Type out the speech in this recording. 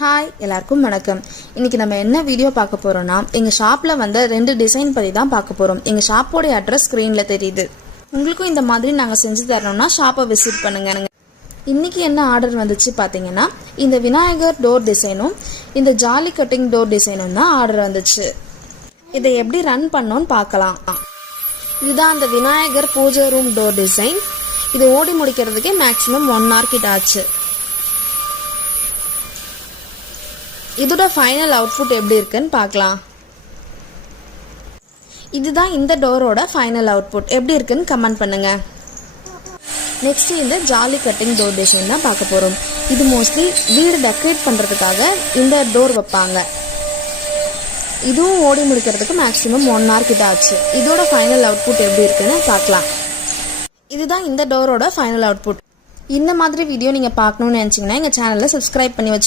Hi எல்லாருக்கும் வணக்கம். இன்னைக்கு நம்ம என்ன வீடியோ பார்க்க போறோம்னா எங்க ஷாப்ல வந்து 2 டிசைன் பத்தி தான் பார்க்க போறோம். எங்க ஷாப்போட அட்ரஸ் ஸ்கிரீன்ல தெரியுது. உங்களுக்கும் இந்த மாதிரி நாங்க செஞ்சு தரணும்னா ஷாப்பை விசிட் பண்ணுங்க. இன்னைக்கு என்ன ஆர்டர் வந்துச்சு பாத்தீங்கன்னா இந்த விநாயகர் டோர் டிசைனும் இந்த ஜாலி கட்டிங் டோர் டிசைனும் தான் ஆர்டர் வந்துச்சு. இதை எப்படி ரன் பண்ணோம்னு பார்க்கலாம். இதுதான் அந்த விநாயகர் பூஜை ரூம் டோர் டிசைன். இது ஓடி முடிக்கிறதுக்கே மேக்ஸிமம் 1 hour கிட்ட ஆச்சு. இதோட ஃபைனல் அவுட்புட் எப்படி இருக்குன்னு பார்க்கலாம். இதுதான் இந்த டோரோட ஃபைனல் அவுட்புட். எப்படி இருக்குன்னு கமெண்ட் பண்ணுங்க. நெக்ஸ்ட் இந்த ஜாலி கட்டிங் டோர் டிசைன் தான் பார்க்க போறோம். இது மோஸ்ட்லி வீடு டெக்கரேட் பண்றதுக்காக இந்த டோர் வைப்பாங்க. இதுவும் ஓடி முடிக்கிறதுக்கு மேக்ஸிமம் 1 hour கிட்ட ஆச்சு. இதோட ஃபைனல் அவுட்புட் எப்படி இருக்குன்னு பார்க்கலாம். இதுதான் இந்த டோரோட ஃபைனல் அவுட்புட். இந்த மாதிரி வீடியோ நீங்க பார்க்கணும்னு நினைச்சீங்கன்னா எங்க சேனலை சப்ஸ்கிரைப் பண்ணி வச்சுக்கோங்க.